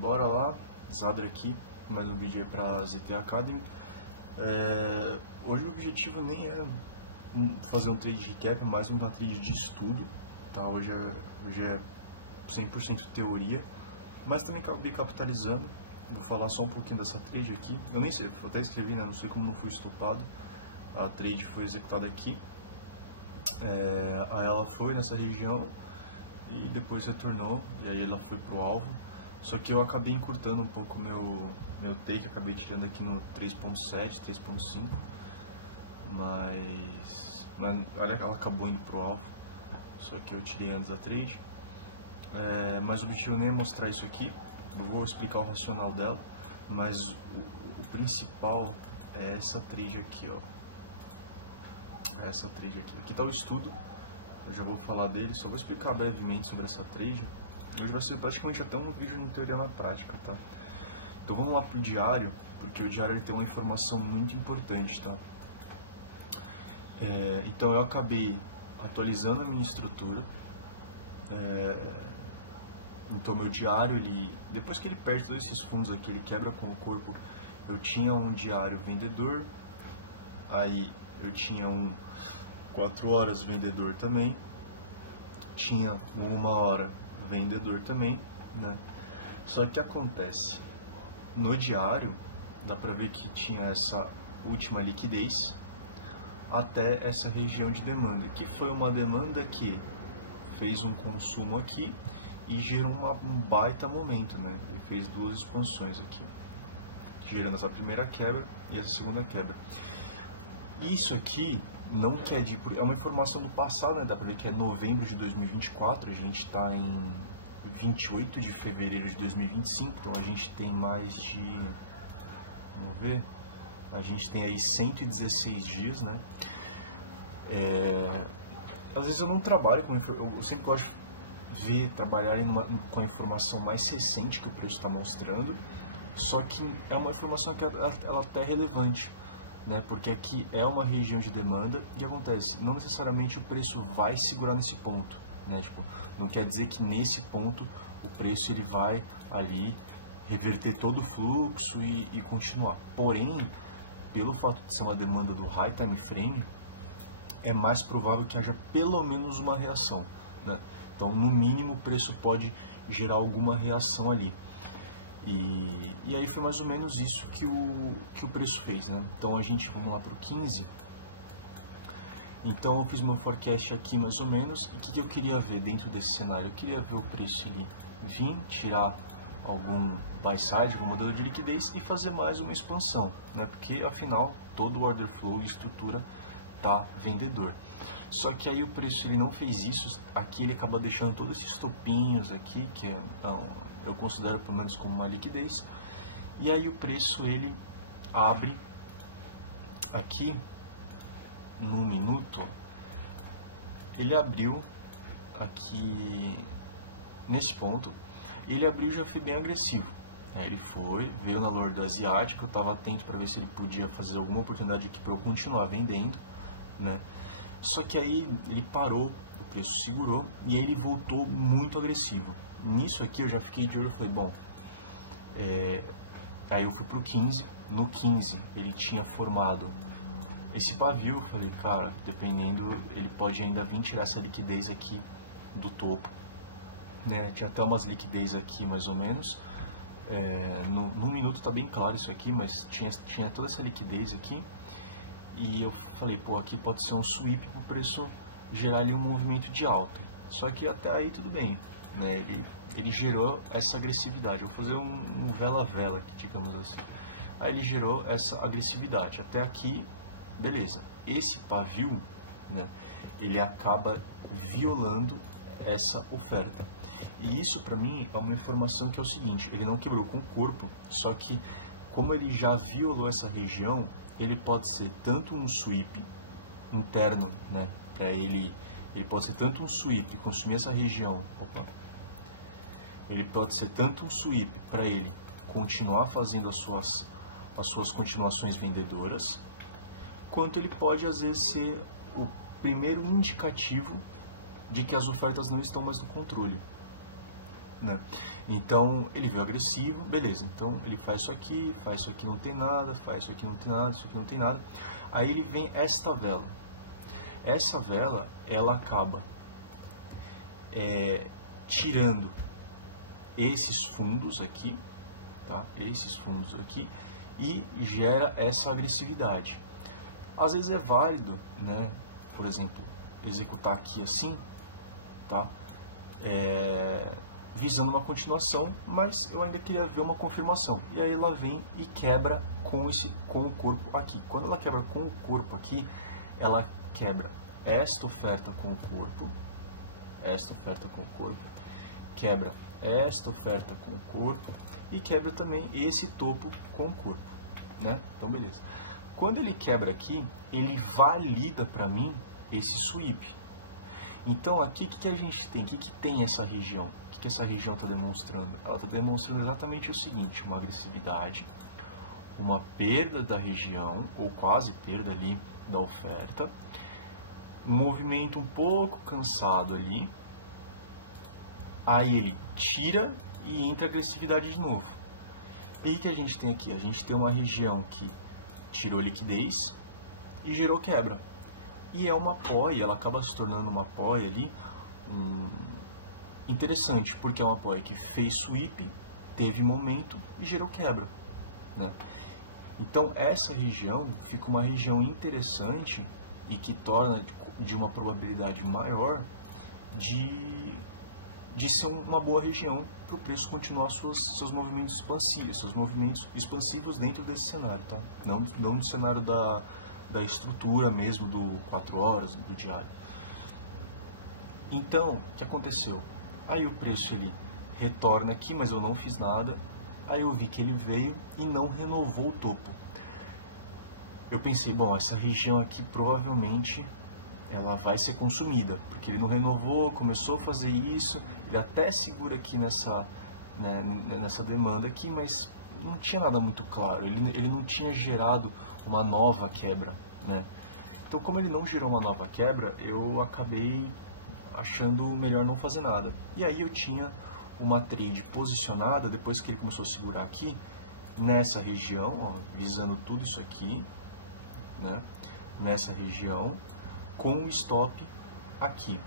Bora lá, Zadra aqui, mais um vídeo aí pra ZT Academy. Hoje o objetivo nem é fazer um trade recap, é mais uma trade de estudo, tá? Hoje é 100% teoria, mas também acabei capitalizando. Vou falar só um pouquinho dessa trade aqui. Eu nem sei, eu até escrevi, né? Não sei como não foi estopado. A trade foi executada aqui. Aí ela foi nessa região e depois retornou, e aí ela foi pro alvo. Só que eu acabei encurtando um pouco meu take, acabei tirando aqui no 3.7, 3.5, mas olha, ela acabou indo pro alvo, só que eu tirei antes da trade. Mas o objetivo nem é mostrar isso aqui, eu vou explicar o racional dela, mas o principal é essa trade aqui, ó. Essa trade aqui. Aqui tá o estudo, eu já vou falar dele, só vou explicar brevemente sobre essa trade. Hoje vai ser praticamente até um vídeo no teoria na prática, tá? Então vamos lá pro diário, porque o diário ele tem uma informação muito importante, tá? Então eu acabei atualizando a minha estrutura. Então meu diário, depois que ele perde todos esses fundos aqui, ele quebra com o corpo. Eu tinha um diário vendedor, aí eu tinha um 4 horas vendedor também, tinha 1 hora vendedor também, né? Só que acontece, no diário dá pra ver que tinha essa última liquidez até essa região de demanda, que foi uma demanda que fez um consumo aqui e gerou um baita momento, né? Ele fez duas expansões aqui, gerando essa primeira quebra e essa segunda quebra. Isso aqui não quer dizer, é uma informação do passado, né? Dá pra ver que é novembro de 2024, a gente está em 28 de fevereiro de 2025, então a gente tem mais de, vamos ver, a gente tem aí 116 dias, né? Às vezes eu não trabalho com, eu sempre gosto de trabalhar com a informação mais recente que o preço está mostrando, só que é uma informação que ela até é relevante, né? Porque aqui é uma região de demanda e acontece, não necessariamente o preço vai segurar nesse ponto, né? Tipo, não quer dizer que nesse ponto o preço ele vai ali reverter todo o fluxo e continuar. Porém, pelo fato de ser uma demanda do high time frame, é mais provável que haja pelo menos uma reação, né? Então, no mínimo, o preço pode gerar alguma reação ali. E aí foi mais ou menos isso que o preço fez, né? Então a gente, vamos lá para o 15. Então eu fiz meu forecast aqui mais ou menos. E o que eu queria ver dentro desse cenário? Eu queria ver o preço ele vir, tirar algum buy side, algum modelo de liquidez e fazer mais uma expansão, né? Porque afinal todo o order flow e estrutura tá vendedor. Só que aí o preço ele não fez isso. Aqui ele acaba deixando todos esses topinhos aqui, que eu considero pelo menos como uma liquidez. E aí o preço ele abre aqui no minuto, ele abriu aqui nesse ponto, ele abriu e já foi bem agressivo. Ele veio na lorda asiática, eu estava atento para ver se ele podia fazer alguma oportunidade aqui para eu continuar vendendo, né? Só que aí ele parou, o preço segurou e aí ele voltou muito agressivo. Nisso aqui eu já fiquei de olho e falei, bom, aí eu fui pro 15, no 15 ele tinha formado esse pavio, eu falei, cara, dependendo, ele pode ainda vir tirar essa liquidez aqui do topo, né? Tinha até umas liquidez aqui mais ou menos, no minuto tá bem claro isso aqui, mas tinha toda essa liquidez aqui. E eu falei, pô, aqui pode ser um sweep para o preço gerar ali um movimento de alta. Só que até aí tudo bem, né? Ele gerou essa agressividade. Eu vou fazer um vela-vela, digamos assim. Aí ele gerou essa agressividade. Até aqui, beleza. Esse pavio, né, ele acaba violando essa oferta. E isso para mim é uma informação que é o seguinte, ele não quebrou com o corpo, só que como ele já violou essa região, ele pode ser tanto um sweep interno, né, para ele pode ser tanto um sweep consumir essa região, ele pode ser tanto um sweep para ele continuar fazendo as suas continuações vendedoras, quanto ele pode às vezes ser o primeiro indicativo de que as ofertas não estão mais no controle, né? Então ele veio agressivo, beleza, então ele faz isso aqui não tem nada, faz isso aqui não tem nada, isso aqui não tem nada. Aí ele vem esta vela. Essa vela, ela acaba tirando esses fundos aqui, tá? Esses fundos aqui, e gera essa agressividade. Às vezes é válido, né? Por exemplo, executar aqui assim, tá? Visando uma continuação, mas eu ainda queria ver uma confirmação. E aí ela vem e quebra com o corpo aqui. Quando ela quebra com o corpo aqui, ela quebra esta oferta com o corpo, quebra esta oferta com o corpo e quebra também esse topo com o corpo, né? Então beleza. Quando ele quebra aqui, ele valida para mim esse sweep. Então aqui o que a gente tem? O que tem essa região? O que essa região está demonstrando? Ela está demonstrando exatamente o seguinte: uma agressividade, uma perda da região, ou quase perda ali da oferta, um movimento um pouco cansado ali, aí ele tira e entra agressividade de novo. E o que a gente tem aqui? A gente tem uma região que tirou liquidez e gerou quebra. E é uma POI, ela acaba se tornando uma POI ali interessante, porque é uma POI que fez sweep, teve momento e gerou quebra, né? Então essa região fica uma região interessante e que torna de uma probabilidade maior de ser uma boa região para o preço continuar seus movimentos expansivos dentro desse cenário, tá? Não no cenário da estrutura mesmo do 4 horas, do diário. Então, o que aconteceu? Aí o preço ele retorna aqui, mas eu não fiz nada. Aí eu vi que ele veio e não renovou o topo. Eu pensei, bom, essa região aqui provavelmente ela vai ser consumida, porque ele não renovou, começou a fazer isso, ele até segura aqui nessa demanda aqui, mas não tinha nada muito claro, ele não tinha gerado uma nova quebra, né? Então, como ele não gerou uma nova quebra, eu acabei achando melhor não fazer nada. E aí eu tinha uma trade posicionada, depois que ele começou a segurar aqui, nessa região, ó, visando tudo isso aqui, né? Nessa região, com o stop aqui,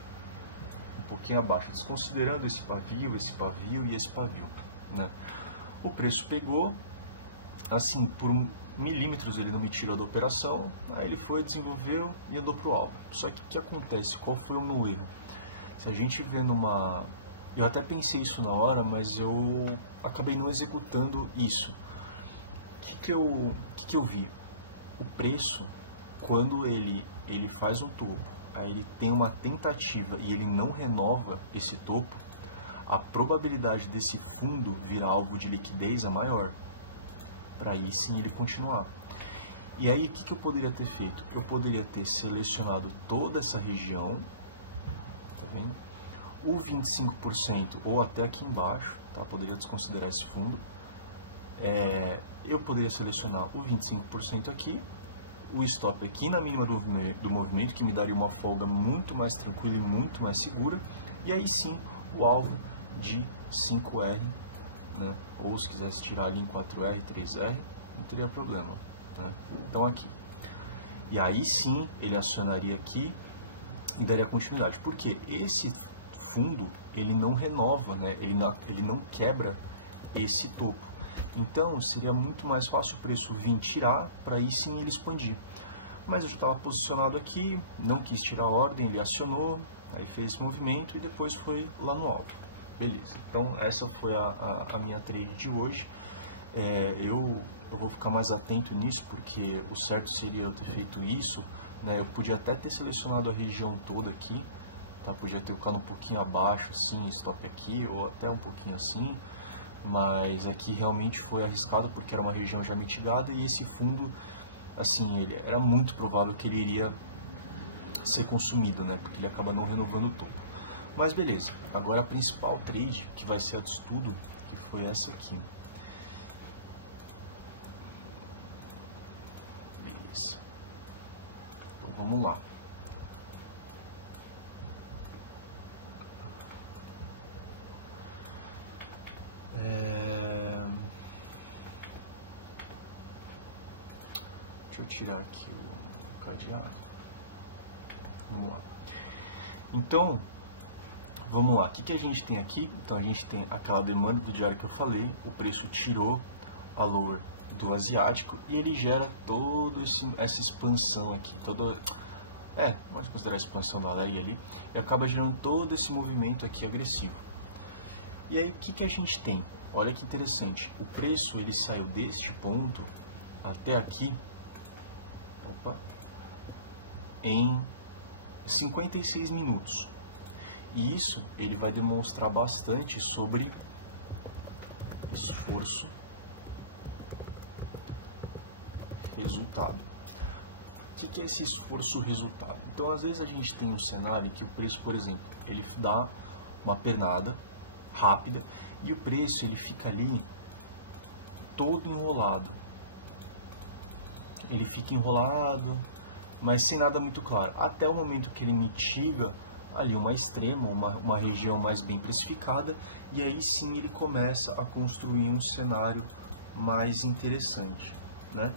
um pouquinho abaixo, desconsiderando esse pavio e esse pavio, né? O preço pegou, assim, por milímetros ele não me tirou da operação, aí ele foi, desenvolveu e andou para o alvo. Só que o que acontece? Qual foi o meu erro? Se a gente vê numa... Eu até pensei isso na hora, mas eu acabei não executando isso. O que eu vi? O preço, quando ele faz um topo, aí ele tem uma tentativa e ele não renova esse topo, a probabilidade desse fundo virar alvo de liquidez é maior, para aí sim ele continuar. E aí o que eu poderia ter feito? Eu poderia ter selecionado toda essa região, tá vendo? O 25% ou até aqui embaixo, tá? Poderia desconsiderar esse fundo. Eu poderia selecionar o 25% aqui, o stop aqui na mínima do movimento, que me daria uma folga muito mais tranquila e muito mais segura, e aí sim o alvo de 5R, né? Ou se quisesse tirar ali em 4R, 3R, não teria problema, né? Então aqui. E aí sim ele acionaria aqui e daria continuidade, porque esse fundo ele não renova, né? Ele não quebra esse topo. Então seria muito mais fácil o preço vir tirar para aí sim ele expandir. Mas eu já estava posicionado aqui, não quis tirar a ordem, ele acionou, aí fez esse movimento e depois foi lá no alto. Beleza, então essa foi a minha trade de hoje. Eu vou ficar mais atento nisso, porque o certo seria eu ter feito isso, né? Eu podia até ter selecionado a região toda aqui, tá? Podia ter ficado um pouquinho abaixo, assim, stop aqui, ou até um pouquinho assim, mas aqui realmente foi arriscado porque era uma região já mitigada e esse fundo, assim, era muito provável que ele iria ser consumido, né? Porque ele acaba não renovando o topo. Mas beleza, agora a principal trade, que vai ser a de estudo, que foi essa aqui. Beleza. Então vamos lá. Deixa eu tirar aqui o cadeado. Vamos lá. Então, vamos lá. O que a gente tem aqui? Então, a gente tem aquela demanda do diário que eu falei. O preço tirou a lower do asiático e ele gera toda essa expansão aqui. Vamos considerar a expansão da leg ali. E acaba gerando todo esse movimento aqui agressivo. E aí, o que a gente tem? Olha que interessante. O preço, ele saiu deste ponto até aqui. Em 56 minutos. E isso ele vai demonstrar bastante sobre esforço, resultado. O que é esse esforço resultado? Então, às vezes a gente tem um cenário em que o preço, por exemplo, ele dá uma pernada rápida e o preço ele fica ali todo enrolado. Ele fica enrolado, mas sem nada muito claro, até o momento que ele mitiga ali uma extrema, uma região mais bem precificada, e aí sim ele começa a construir um cenário mais interessante, né?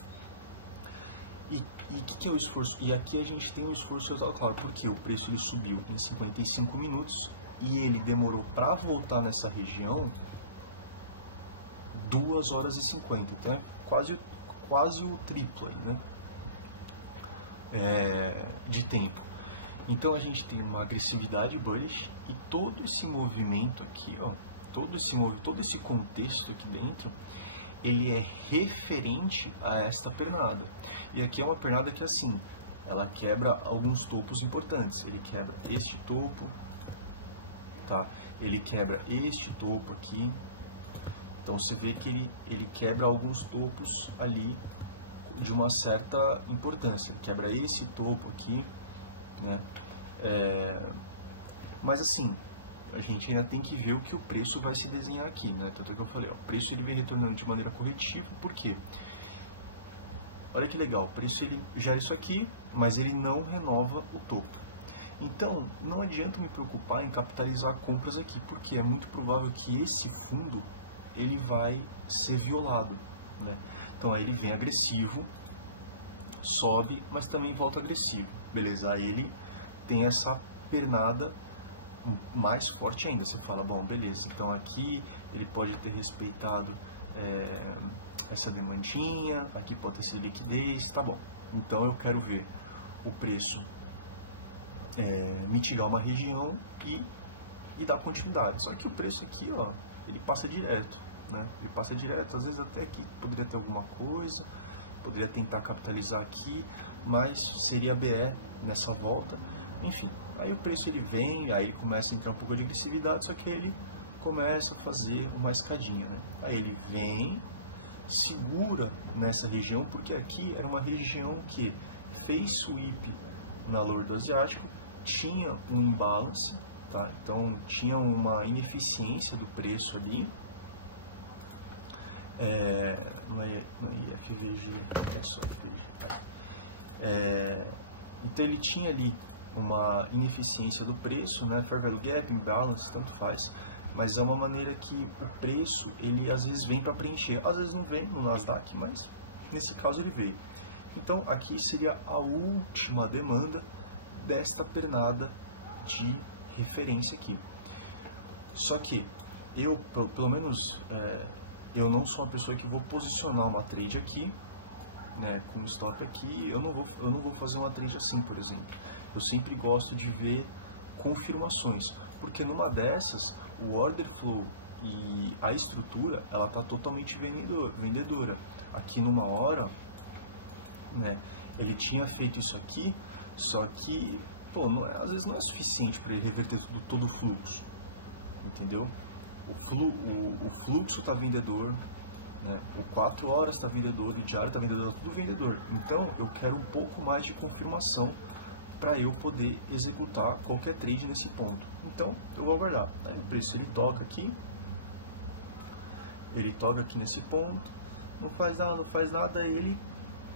E o que é o esforço? E aqui a gente tem um esforço resultado claro, porque o preço ele subiu em 55 minutos e ele demorou para voltar nessa região 2 horas e 50, então é quase o triplo aí, né? De tempo. Então a gente tem uma agressividade bullish e todo esse movimento aqui, ó, todo esse contexto aqui dentro, ele é referente a esta pernada. E aqui é uma pernada que assim, ela quebra alguns topos importantes. Ele quebra este topo, tá? Ele quebra este topo aqui. Então você vê que ele quebra alguns topos ali de uma certa importância. Ele quebra esse topo aqui, né? Mas assim, a gente ainda tem que ver o que o preço vai se desenhar aqui, né? Tanto que eu falei, ó, o preço ele vem retornando de maneira corretiva. Por quê? Olha que legal, o preço ele gera isso aqui, mas ele não renova o topo. Então, não adianta me preocupar em capitalizar compras aqui, porque é muito provável que esse fundo ele vai ser violado, né? Então aí ele vem agressivo, sobe, mas também volta agressivo, beleza? Aí ele tem essa pernada mais forte ainda. Você fala, bom, beleza, então aqui ele pode ter respeitado essa demandinha, aqui pode ter sido liquidez, tá bom. Então eu quero ver o preço mitigar uma região e dar continuidade. Só que o preço aqui, ó, ele passa direto, né? Ele passa direto, às vezes até aqui poderia ter alguma coisa, poderia tentar capitalizar aqui, mas seria BE nessa volta. Enfim, aí o preço ele vem, aí ele começa a entrar um pouco de agressividade, só que ele começa a fazer uma escadinha, né? Aí ele vem, segura nessa região, porque aqui era uma região que fez sweep na lower do asiático, tinha um imbalance, tá? Então tinha uma ineficiência do preço ali, não é IFVG, é só IFVG, tá? Então ele tinha ali uma ineficiência do preço, né? Fair value gap, imbalance, tanto faz, mas é uma maneira que o preço ele às vezes vem para preencher, às vezes não vem no Nasdaq, mas nesse caso ele veio. Então aqui seria a última demanda desta pernada de referência aqui. Só que eu, pelo menos, eu não sou uma pessoa que vou posicionar uma trade aqui, né, com stop aqui. Eu não vou fazer uma trade assim, por exemplo. Eu sempre gosto de ver confirmações, porque numa dessas o order flow e a estrutura ela está totalmente vendedora. Aqui numa hora, né, ele tinha feito isso aqui, só que pô, às vezes não é suficiente para ele reverter todo o fluxo, entendeu? O fluxo está vendedor, né? O 4 horas está vendedor, o diário está vendedor, tudo vendedor. Então eu quero um pouco mais de confirmação para eu poder executar qualquer trade nesse ponto. Então eu vou aguardar. Aí o preço ele toca aqui nesse ponto, não faz nada, ele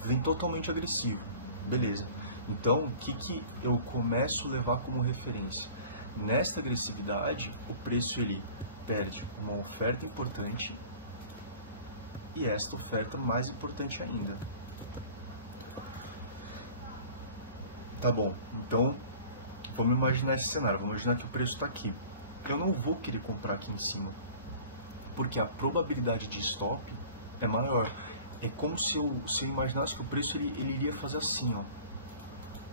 vem totalmente agressivo, beleza? Então o que eu começo a levar como referência? Nessa agressividade o preço ele perde uma oferta importante e esta oferta mais importante ainda. Tá bom, então vamos imaginar esse cenário, vamos imaginar que o preço está aqui. Eu não vou querer comprar aqui em cima, porque a probabilidade de stop é maior. É como se eu imaginasse que o preço ele iria fazer assim, ó,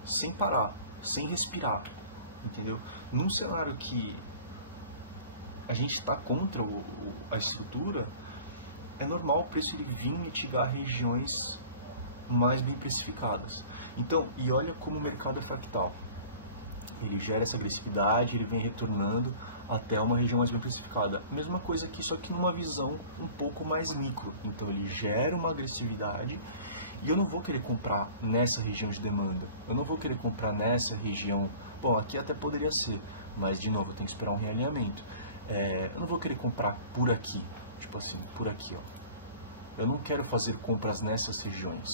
sem parar, sem respirar, entendeu? Num cenário que a gente está contra a estrutura, é normal o preço ele vir mitigar regiões mais bem precificadas. Então, e olha como o mercado é fractal. Ele gera essa agressividade, ele vem retornando até uma região mais bem precificada. Mesma coisa que só que numa visão um pouco mais micro. Então ele gera uma agressividade e eu não vou querer comprar nessa região de demanda. Eu não vou querer comprar nessa região. Bom, aqui até poderia ser, mas de novo eu tenho que esperar um realinhamento. Eu não vou querer comprar por aqui, tipo assim, por aqui, ó. Eu não quero fazer compras nessas regiões.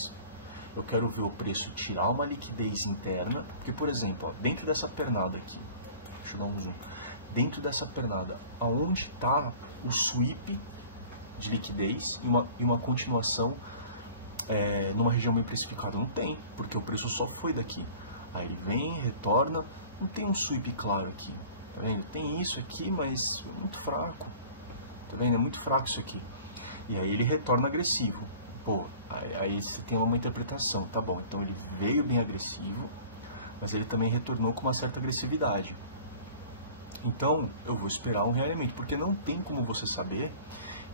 Eu quero ver o preço tirar uma liquidez interna, porque, por exemplo, ó, dentro dessa pernada aqui, deixa eu dar um zoom, dentro dessa pernada, aonde está o sweep de liquidez e uma continuação numa região bem precificada? Não tem, porque o preço só foi daqui. Aí ele vem, retorna, não tem um sweep claro aqui, tá vendo? Tem isso aqui, mas muito fraco, tá vendo? É muito fraco isso aqui. E aí ele retorna agressivo. Pô, aí você tem uma interpretação, tá bom, então ele veio bem agressivo, mas ele também retornou com uma certa agressividade. Então, eu vou esperar um realinhamento, porque não tem como você saber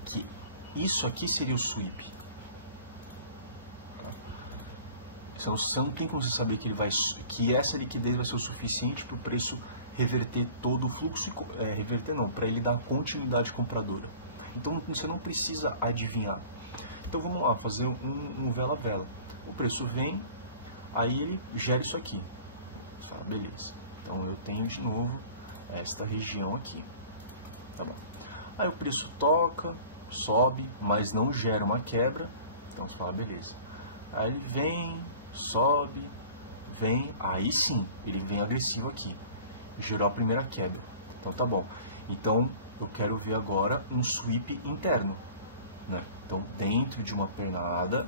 que isso aqui seria o sweep. Então, você não tem como você saber que essa liquidez vai ser o suficiente para o preço reverter todo o fluxo, reverter não, para ele dar continuidade compradora. Então, você não precisa adivinhar. Então vamos lá, fazer um vela-vela. O preço vem, aí ele gera isso aqui. Tá, beleza. Então eu tenho de novo esta região aqui. Tá bom. Aí o preço toca, sobe, mas não gera uma quebra. Então você fala, beleza. Aí ele vem, sobe, vem, aí sim, ele vem agressivo aqui. Gerou a primeira quebra. Então tá bom. Então eu quero ver agora um sweep interno. Né? Então, dentro de uma pernada,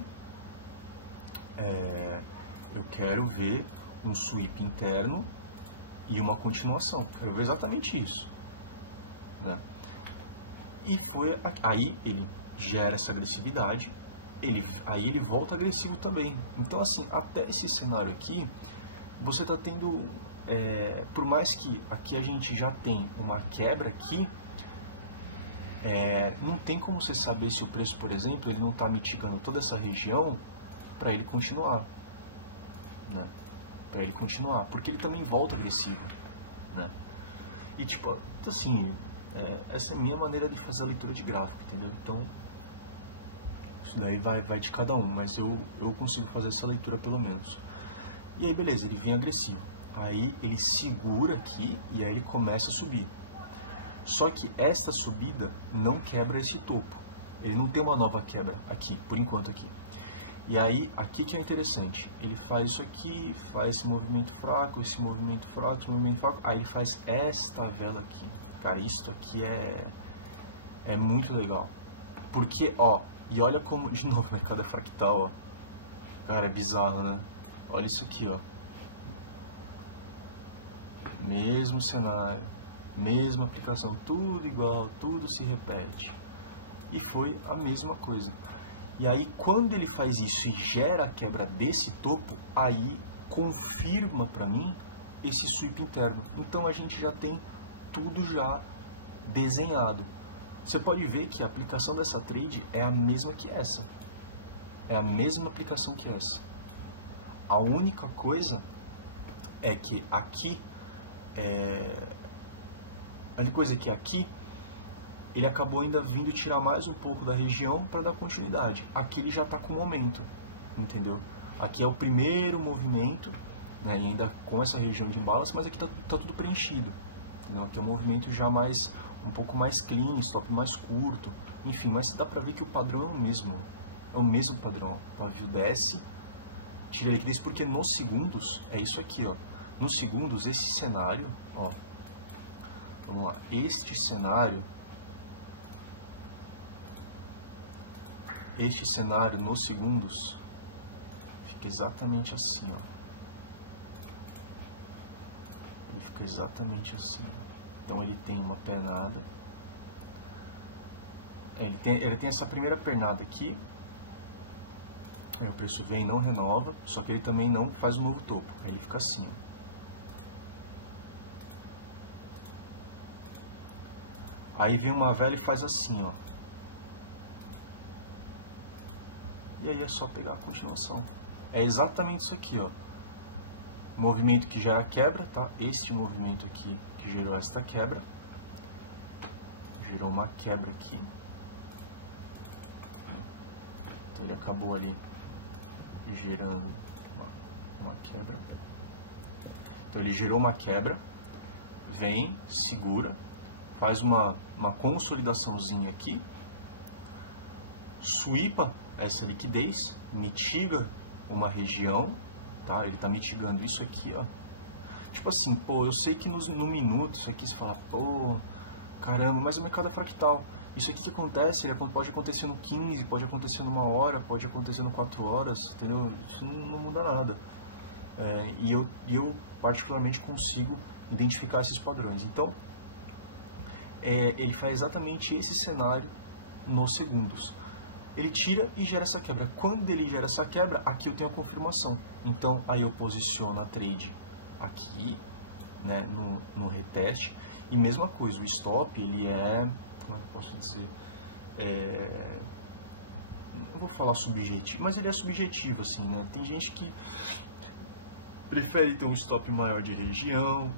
eu quero ver um sweep interno e uma continuação. Quero ver exatamente isso. Né? E foi aí ele gera essa agressividade, aí ele volta agressivo também. Então, assim, até esse cenário aqui, você está tendo, por mais que aqui a gente já tem uma quebra aqui, não tem como você saber se o preço, por exemplo, ele não está mitigando toda essa região para ele continuar, né? Para ele continuar, porque ele também volta agressivo, né? E tipo, assim, essa é a minha maneira de fazer a leitura de gráfico, entendeu? Então, isso daí vai de cada um, mas eu consigo fazer essa leitura pelo menos. E aí, beleza, ele vem agressivo, aí ele segura aqui e aí ele começa a subir. Só que esta subida não quebra esse topo. Ele não tem uma nova quebra aqui, por enquanto aqui. E aí, aqui que é interessante. Ele faz isso aqui, faz esse movimento fraco, esse movimento fraco, esse movimento fraco. Aí ele faz esta vela aqui. Cara, isso aqui é muito legal. Porque, ó, e olha como, de novo, o mercado é fractal, ó. Cara, é bizarro, né? Olha isso aqui, ó. Mesmo cenário. Mesma aplicação, tudo igual, tudo se repete. E foi a mesma coisa. E aí, quando ele faz isso e gera a quebra desse topo, aí confirma para mim esse sweep interno. Então a gente já tem tudo já desenhado. Você pode ver que a aplicação dessa trade é a mesma que essa. É a mesma aplicação que essa. A única coisa é que aqui a única coisa é que aqui ele acabou ainda vindo tirar mais um pouco da região para dar continuidade. Aqui ele já está com momento, entendeu? Aqui é o primeiro movimento, né, ainda com essa região de imbalance, mas aqui está tudo preenchido. Entendeu? Aqui é um movimento já um pouco mais clean, stop mais curto, enfim, mas dá para ver que o padrão é o mesmo padrão. O pavio desce, tira a liquidez, porque nos segundos é isso aqui, ó. Nos segundos esse cenário, ó. Vamos lá, este cenário nos segundos fica exatamente assim, ó. exatamente assim. Então ele tem uma pernada, ele tem essa primeira pernada aqui, aí o preço vem e não renova, só que ele também não faz um novo topo, aí ele fica assim, ó. Aí vem uma velha e faz assim, ó. E aí é só pegar a continuação. É exatamente isso aqui, ó. Movimento que gera quebra, tá? Este movimento aqui que gerou esta quebra. Gerou uma quebra aqui. Então ele acabou ali gerando uma quebra. Então ele gerou uma quebra. Vem, segura. Faz uma consolidaçãozinha aqui. Sweepa essa liquidez. Mitiga uma região. Tá? Ele está mitigando isso aqui, ó. Tipo assim, pô, eu sei que no minuto isso aqui você fala, pô, caramba, mas o mercado é fractal. Isso aqui que acontece, pode acontecer no 15, pode acontecer numa hora, pode acontecer no 4 horas, entendeu? Isso não muda nada. E eu particularmente consigo identificar esses padrões. Então, ele faz exatamente esse cenário nos segundos. Ele tira e gera essa quebra. Quando ele gera essa quebra, aqui eu tenho a confirmação. Então, aí eu posiciono a trade aqui, né, no reteste. E mesma coisa, o stop, ele como é que eu posso dizer? Não vou falar subjetivo, mas ele é subjetivo, assim, né? Tem gente que prefere ter um stop maior de região,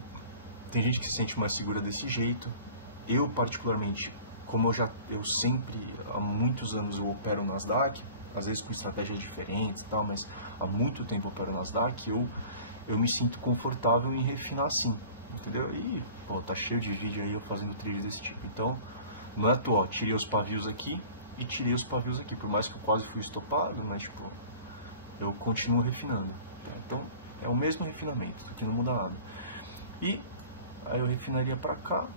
tem gente que se sente mais segura desse jeito. Eu, particularmente, como eu sempre, há muitos anos eu opero no Nasdaq, às vezes com estratégias diferentes e tal, mas há muito tempo eu opero no Nasdaq, eu me sinto confortável em refinar assim, entendeu? E, pô, tá cheio de vídeo aí eu fazendo trade desse tipo. Então, não é à toa, tirei os pavios aqui e tirei os pavios aqui, por mais que eu quase fui estopado, mas, tipo, eu continuo refinando. Então, é o mesmo refinamento, aqui não muda nada. E aí eu refinaria pra cá,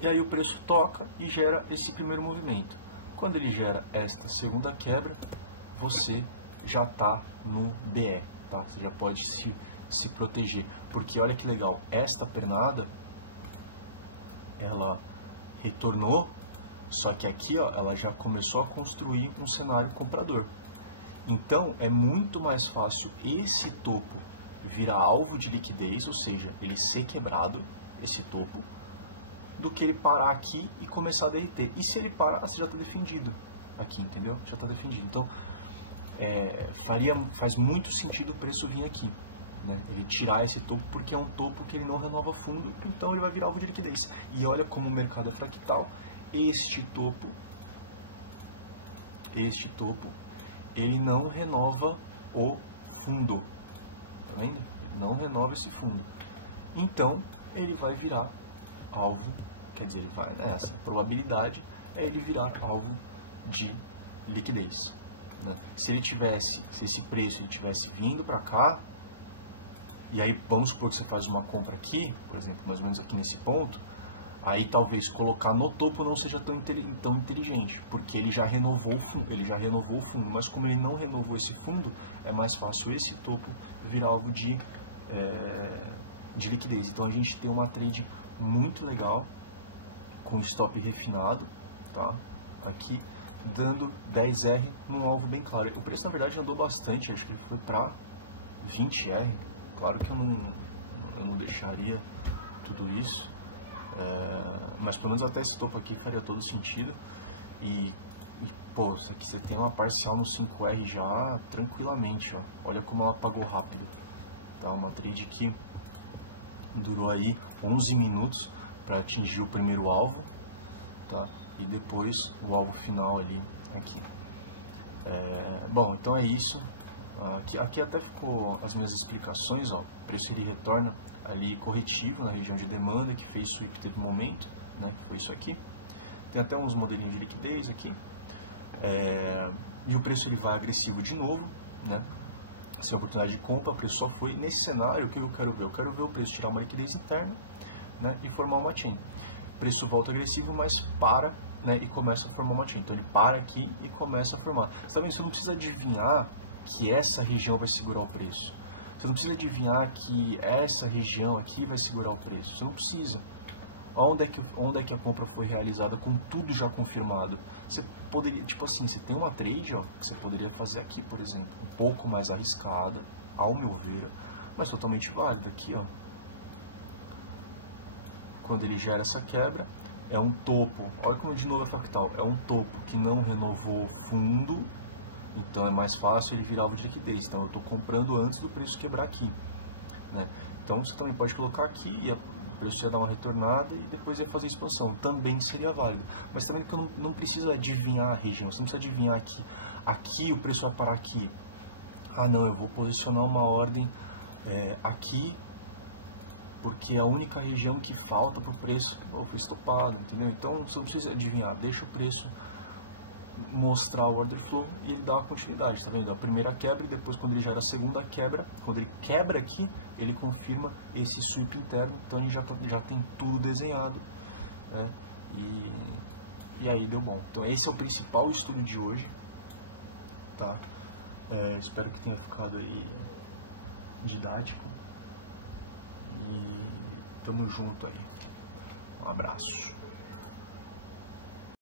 e aí o preço toca e gera esse primeiro movimento. Quando ele gera esta segunda quebra, você já está no BE, tá? Você já pode se proteger. Porque olha que legal, esta pernada, ela retornou, só que aqui, ó, ela já começou a construir um cenário comprador. Então, é muito mais fácil esse topo virar alvo de liquidez, ou seja, ele ser quebrado, esse topo, do que ele parar aqui e começar a derreter. E se ele parar, você já está defendido aqui, entendeu? Já está defendido. Então, faz muito sentido o preço vir aqui, né? Ele tirar esse topo, porque é um topo que ele não renova fundo, então ele vai virar alvo de liquidez. E olha como o mercado é fractal. Este topo, ele não renova o fundo. Tá vendo? Ele não renova esse fundo. Então, ele vai virar alvo, quer dizer, essa probabilidade é ele virar alvo de liquidez, né? Se esse preço ele tivesse vindo para cá, e aí vamos supor que você faz uma compra aqui, por exemplo, mais ou menos aqui nesse ponto, aí talvez colocar no topo não seja tão inteligente, porque ele já renovou o fundo, mas como ele não renovou esse fundo, é mais fácil esse topo virar alvo de liquidez. Então a gente tem uma trade muito legal, com stop refinado, tá? Aqui, dando 10R num alvo bem claro. O preço, na verdade, andou bastante, acho que ele foi para 20R. Claro que eu não deixaria tudo isso, mas pelo menos até esse topo aqui faria todo sentido. E pô, isso aqui você tem uma parcial no 5R já, tranquilamente, ó. Olha como ela pagou rápido, tá? Uma trade que durou aí 11 minutos para atingir o primeiro alvo, tá? E depois o alvo final ali aqui. Bom, então é isso. Aqui até ficou as minhas explicações, ó. O preço ele retorna ali corretivo na região de demanda, que fez sweep, teve um momento, né? Que foi isso aqui. Tem até uns modelinhos de liquidez aqui. E o preço ele vai agressivo de novo, né? Se a oportunidade de compra, o preço só foi nesse cenário. O que eu quero ver? Eu quero ver o preço tirar uma liquidez interna, né, e formar uma chain. O preço volta agressivo, mas para, né, e começa a formar uma chain. Então ele para aqui e começa a formar. Você tá vendo? Você não precisa adivinhar que essa região vai segurar o preço. Você não precisa adivinhar que essa região aqui vai segurar o preço. Você não precisa. Onde é que a compra foi realizada com tudo já confirmado? Você poderia, tipo assim, você tem uma trade, ó, que você poderia fazer aqui, por exemplo, um pouco mais arriscada, ao meu ver, mas totalmente válida aqui, ó. Quando ele gera essa quebra, é um topo, olha como de novo é fractal, é um topo que não renovou fundo, então é mais fácil ele virar alvo de liquidez. Então eu estou comprando antes do preço quebrar aqui, né? Então você também pode colocar aqui e o preço ia dar uma retornada e depois ia fazer expansão, também seria válido. Mas também que eu não preciso adivinhar a região, você não precisa adivinhar que aqui o preço vai parar aqui. Ah não, eu vou posicionar uma ordem aqui, porque a única região que falta para o preço foi estopado, entendeu? Então você não precisa adivinhar, deixa o preço mostrar o order flow e ele dá uma continuidade, tá vendo? A primeira quebra e depois quando ele gera a segunda quebra, quando ele quebra aqui, ele confirma esse sweep interno, então ele já tem tudo desenhado, né? E aí deu bom. Então esse é o principal estudo de hoje, tá? Espero que tenha ficado aí didático e tamo junto aí. Um abraço.